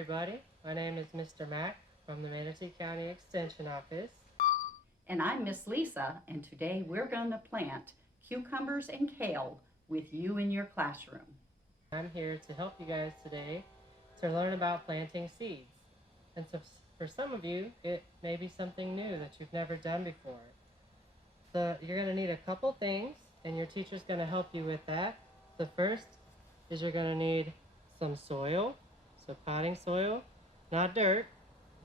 everybody. My name is Mr. Mack from the Manatee County Extension Office. And I'm Miss Lisa, and today we're going to plant cucumbers and kale with you in your classroom. I'm here to help you guys today to learn about planting seeds. And so for some of you, it may be something new that you've never done before. So you're going to need a couple things, and your teacher's going to help you with that. The first is you're going to need some soil, so potting soil, not dirt.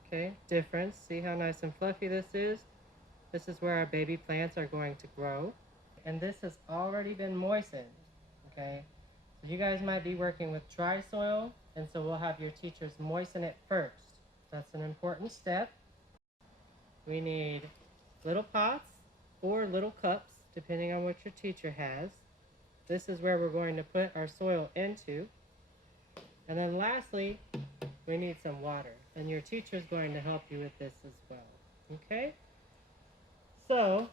Okay, difference. See how nice and fluffy this is? This is where our baby plants are going to grow. And this has already been moistened. Okay, so you guys might be working with dry soil, and so we'll have your teachers moisten it first. That's an important step. We need little pots or little cups, depending on what your teacher has. This is where we're going to put our soil into. And then lastly, we need some water. And your teacher is going to help you with this as well. Okay? So,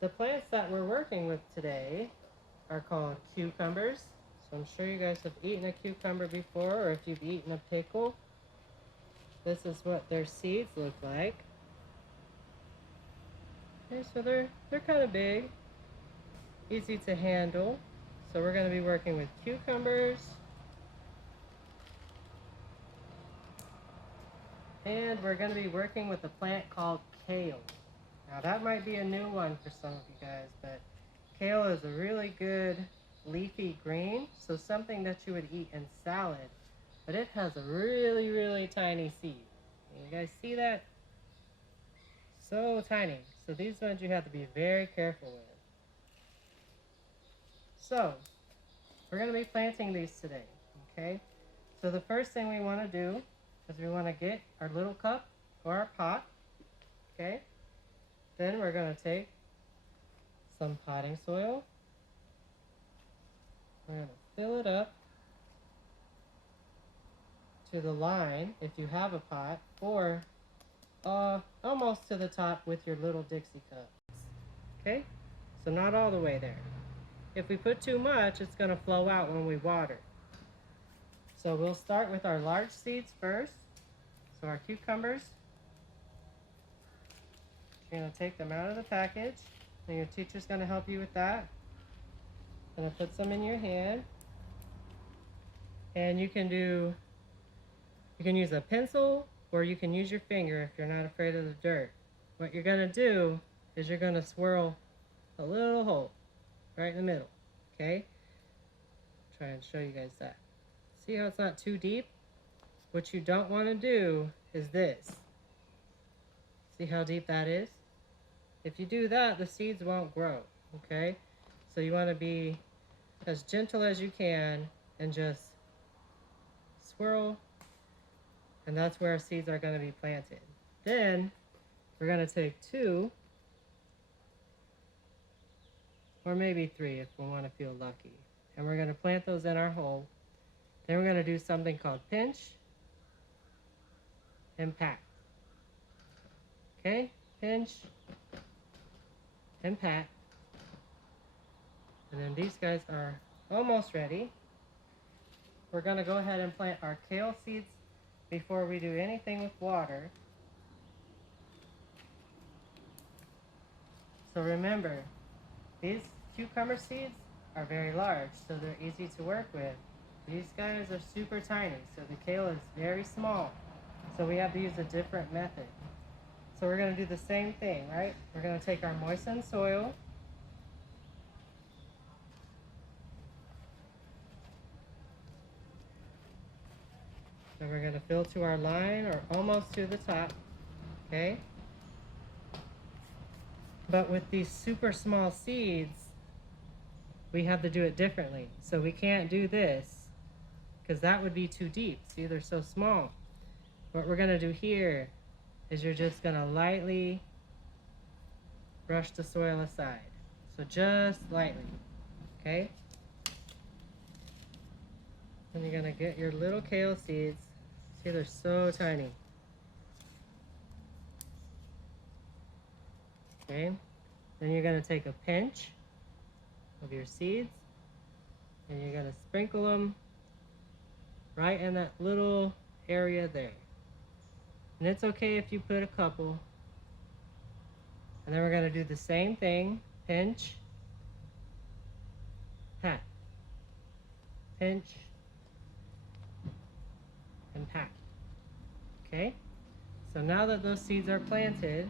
the plants that we're working with today are called cucumbers. So I'm sure you guys have eaten a cucumber before, or if you've eaten a pickle. This is what their seeds look like. Okay, so they're kind of big, easy to handle. So we're going to be working with cucumbers. And we're going to be working with a plant called kale. Now that might be a new one for some of you guys, but kale is a really good leafy green, so something that you would eat in salad, but it has a really, really tiny seed. You guys see that? So tiny. So these ones you have to be very careful with. So, we're going to be planting these today, okay? So the first thing we want to do is we want to get our little cup or our pot, okay? Then we're going to take some potting soil. We're going to fill it up to the line if you have a pot, or almost to the top with your little Dixie cup. Okay? So not all the way there. If we put too much, it's going to flow out when we water. So we'll start with our large seeds first. So our cucumbers, you're going to take them out of the package, and your teacher's going to help you with that. Going to put some in your hand, and you can use a pencil or you can use your finger if you're not afraid of the dirt. What you're going to do is you're going to swirl a little hole right in the middle, okay? Try and show you guys that. See how it's not too deep? What you don't want to do is this. See how deep that is? If you do that, the seeds won't grow, okay? So you want to be as gentle as you can and just swirl, and that's where our seeds are going to be planted. Then we're going to take 2 or maybe 3 if we want to feel lucky, and we're going to plant those in our hole. Then we're going to do something called pinch and pat. Okay, pinch and pat. And then these guys are almost ready. We're going to go ahead and plant our kale seeds before we do anything with water. So remember, these cucumber seeds are very large, so they're easy to work with. These guys are super tiny, so the kale is very small. So we have to use a different method. So we're going to do the same thing, right? We're going to take our moistened soil. And we're going to fill to our line or almost to the top, okay? But with these super small seeds, we have to do it differently. So we can't do this because that would be too deep. See, they're so small. What we're going to do here is you're just going to lightly brush the soil aside. So just lightly, okay? And you're going to get your little kale seeds. See, they're so tiny. Okay? Then you're going to take a pinch of your seeds, and you're going to sprinkle them right in that little area there. And it's okay if you put a couple. And then we're going to do the same thing. Pinch, pat, pinch, and pat. Okay? So now that those seeds are planted,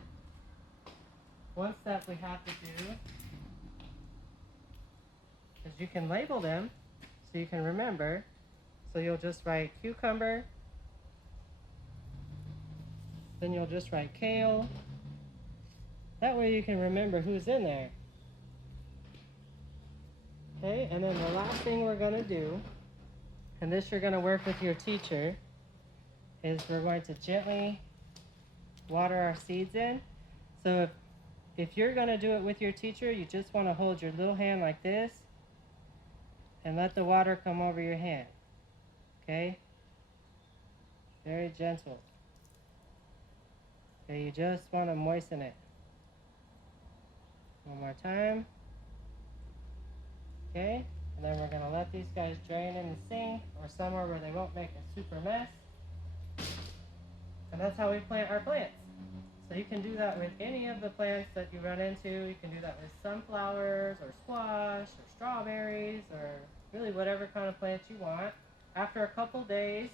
one step we have to do is you can label them so you can remember. So you'll just write cucumber, then you'll just write kale. That way you can remember who's in there. Okay, and then the last thing we're going to do, and this you're going to work with your teacher, is we're going to gently water our seeds in. So if you're going to do it with your teacher, you just want to hold your little hand like this and let the water come over your hand. Okay? Very gentle. Okay, you just want to moisten it. One more time. Okay? And then we're going to let these guys drain in the sink or somewhere where they won't make a super mess. And that's how we plant our plants. So you can do that with any of the plants that you run into. You can do that with sunflowers or squash or strawberries or really whatever kind of plants you want. After a couple days,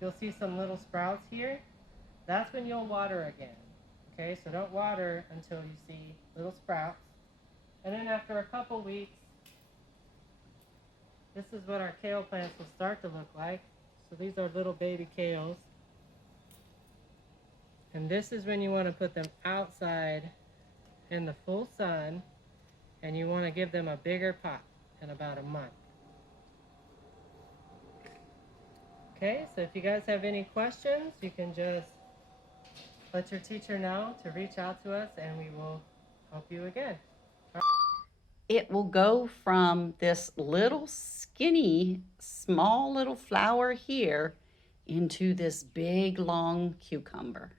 you'll see some little sprouts here. That's when you'll water again. Okay, so don't water until you see little sprouts. And then after a couple weeks, this is what our kale plants will start to look like. So these are little baby kales. And this is when you want to put them outside in the full sun, and you want to give them a bigger pot in about a month. Okay, so if you guys have any questions, you can just let your teacher know to reach out to us and we will help you again. It will go from this little skinny, small little flower here into this big, long cucumber.